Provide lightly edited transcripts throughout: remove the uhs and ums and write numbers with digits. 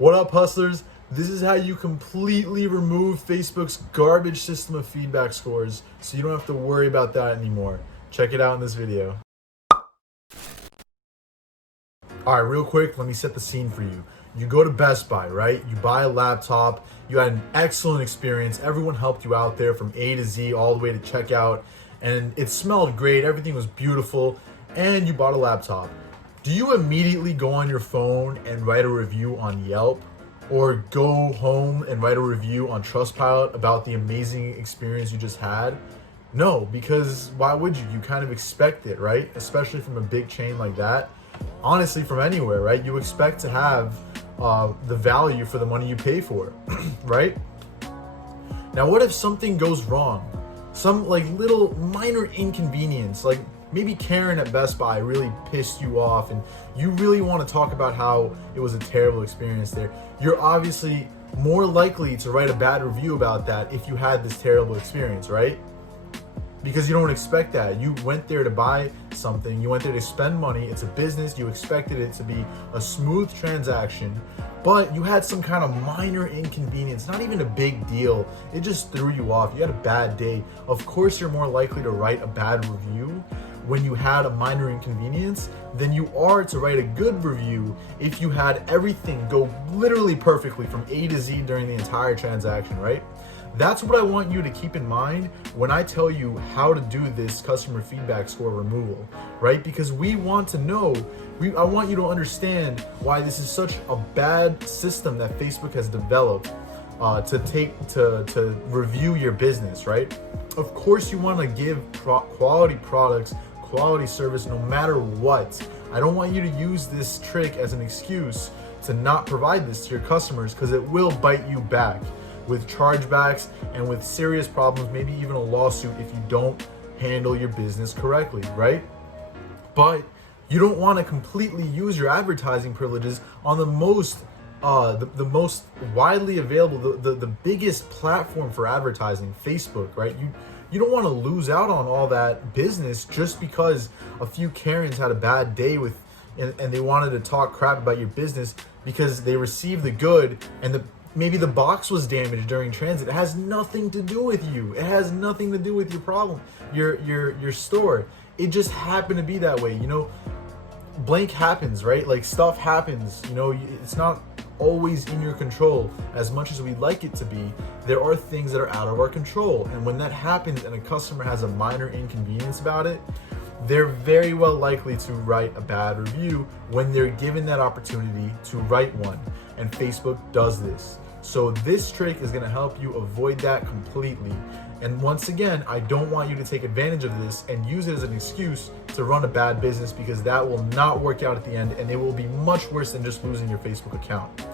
What up, hustlers? This is how you completely remove Facebook's garbage system of feedback scores so you don't have to worry about that anymore. Check it out in this video. All right, real quick, let me set the scene for you. You go to Best Buy, right? You buy a laptop. You had an excellent experience. Everyone helped you out there from A to Z all the way to checkout. And it smelled great. Everything was beautiful. And you bought a laptop. Do you immediately go on your phone and write a review on Yelp? Or go home and write a review on Trustpilot about the amazing experience you just had? No, because why would you? You kind of expect it, right? Especially from a big chain like that. Honestly, from anywhere, right? You expect to have the value for the money you pay for, right? Now, what if something goes wrong? Some like little minor inconvenience, like maybe Karen at Best Buy really pissed you off and you really want to talk about how it was a terrible experience there. You're obviously more likely to write a bad review about that if you had this terrible experience, right? Because you don't expect that. You went there to buy something, you went there to spend money, it's a business, you expected it to be a smooth transaction, but you had some kind of minor inconvenience, not even a big deal. It just threw you off. You had a bad day. Of course, you're more likely to write a bad review when you had a minor inconvenience than you are to write a good review if you had everything go literally perfectly from A to Z during the entire transaction, right? That's what I want you to keep in mind when I tell you how to do this customer feedback score removal, right? Because we want to know, I want you to understand why this is such a bad system that Facebook has developed to review your business, right? Of course, you want to give quality products, quality service, no matter what. I don't want you to use this trick as an excuse to not provide this to your customers, because it will bite you back with chargebacks and with serious problems, maybe even a lawsuit if you don't handle your business correctly, right? But you don't want to completely use your advertising privileges on the most most widely available, the biggest platform for advertising, Facebook, right? You don't want to lose out on all that business just because a few Karens had a bad day and they wanted to talk crap about your business because they received the good and maybe the box was damaged during transit. It has nothing to do with you. It has nothing to do with your problem, your store. It just happened to be that way. You know, blank happens, right? Like stuff happens. You know, it's not always in your control as much as we'd like it to be. There are things that are out of our control. And when that happens and a customer has a minor inconvenience about it, they're very well likely to write a bad review when they're given that opportunity to write one. And Facebook does this. So this trick is going to help you avoid that completely. And once again, I don't want you to take advantage of this and use it as an excuse to run a bad business, because that will not work out at the end and it will be much worse than just losing your Facebook account.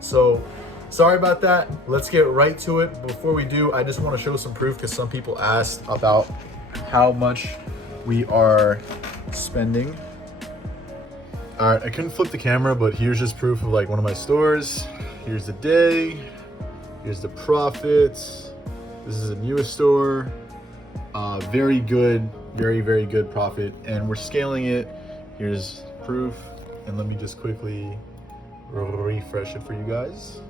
So sorry about that. Let's get right to it. Before we do, I just want to show some proof because some people asked about how much we are spending. All right, I couldn't flip the camera, but here's just proof of like one of my stores. Here's the day, here's the profits. This is a newest store. Very good, very good profit. And we're scaling it. Here's proof. And let me just quickly refresh it for you guys.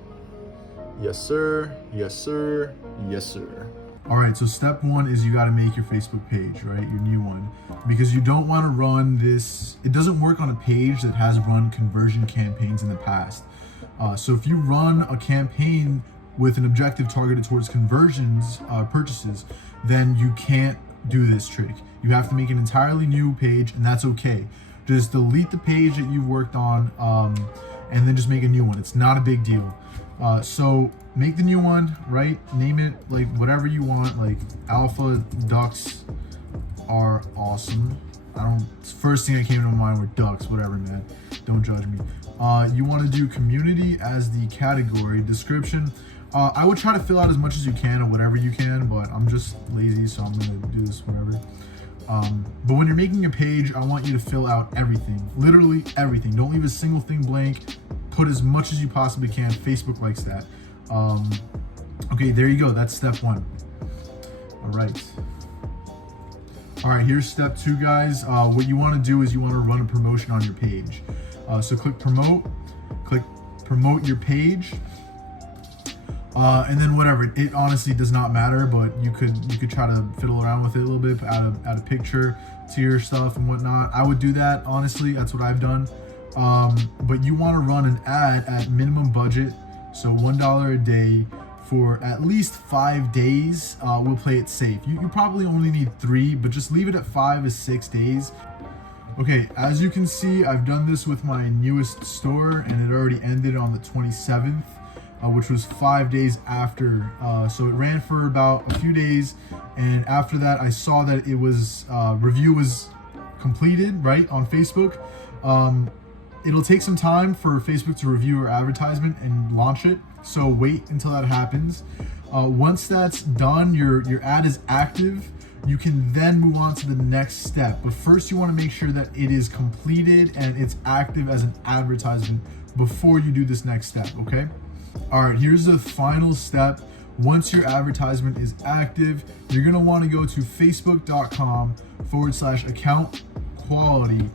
Yes, sir, yes, sir, yes, sir. All right, so step one is you got to make your Facebook page, right? Your new one, because you don't want to run this. It doesn't work on a page that has run conversion campaigns in the past. So if you run a campaign with an objective targeted towards conversions, purchases, then you can't do this trick. You have to make an entirely new page, and that's okay. Just delete the page that you've worked on, and then just make a new one. It's not a big deal. So make the new one, right? Name it like whatever you want, like Alpha Ducks are awesome. First thing that came to my mind were ducks, whatever, man. Don't judge me. You want to do community as the category. Description. I would try to fill out as much as you can or whatever you can, but I'm just lazy, so I'm going to do this whatever. But when you're making a page, I want you to fill out everything, literally everything. Don't leave a single thing blank. Put as much as you possibly can. Facebook likes that. Okay, there you go. That's step one. All right, here's step two, guys. What you want to do is you want to run a promotion on your page. So click promote, click promote your page. And then whatever, it honestly does not matter, but you could try to fiddle around with it a little bit, add a picture to your stuff and whatnot. I would do that, honestly. That's what I've done. But you want to run an ad at minimum budget, so $1 a day for at least 5 days. We'll play it safe. You probably only need 3, but just leave it at 5 to 6 days. Okay, as you can see, I've done this with my newest store, and it already ended on the 27th. Which was 5 days after. So it ran for about a few days, and after that I saw that it was review was completed, right, on Facebook. It'll take some time for Facebook to review our advertisement and launch it, so wait until that happens. Once that's done, your ad is active. You can then move on to the next step, but first you want to make sure that it is completed and it's active as an advertisement before you do this next step. Okay. All right, here's the final step. Once your advertisement is active, you're gonna want to go to facebook.com/account quality,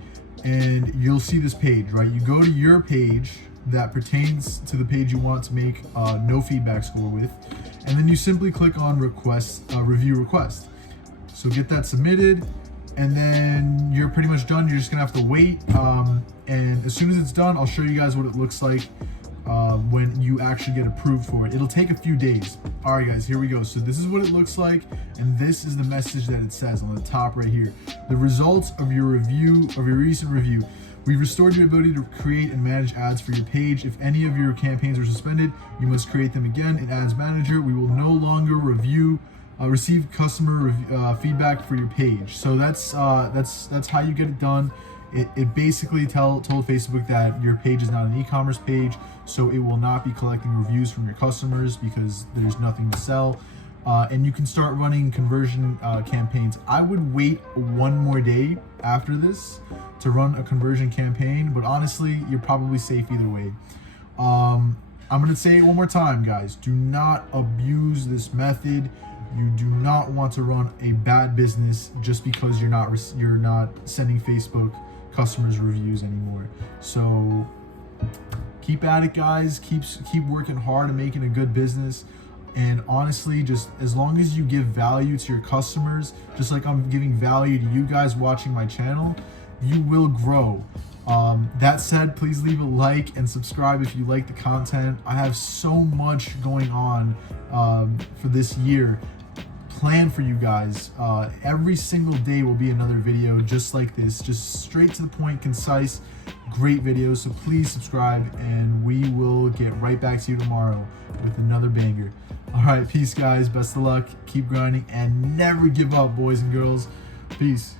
and you'll see this page, right? You go to your page that pertains to the page you want to make no feedback score with, and then you simply click on review request. So get that submitted, and then you're pretty much done. You're just gonna have to wait, and as soon as it's done, I'll show you guys what it looks like when you actually get approved for it. It'll take a few days. All right, guys, here we go. So this is what it looks like, and this is the message that it says on the top right here. The results of your recent review. We've restored your ability to create and manage ads for your page. If any of your campaigns are suspended, you must create them again in Ads Manager. We will no longer receive customer feedback for your page. So that's how you get it done. It basically told Facebook that your page is not an e-commerce page, so it will not be collecting reviews from your customers because there's nothing to sell. And you can start running conversion campaigns. I would wait one more day after this to run a conversion campaign, but honestly, you're probably safe either way. I'm gonna say it one more time, guys. Do not abuse this method. You do not want to run a bad business just because you're not sending Facebook customers reviews anymore. So keep at it, guys. Keep working hard and making a good business. And honestly, just as long as you give value to your customers, just like I'm giving value to you guys watching my channel, you will grow. That said, please leave a like and subscribe if you like the content. I have so much going on for this year planned for you guys. Every single day will be another video just like this, just straight to the point, concise, great videos. So please subscribe, and we will get right back to you tomorrow with another banger. All right, peace, guys. Best of luck. Keep grinding and never give up, boys and girls. Peace.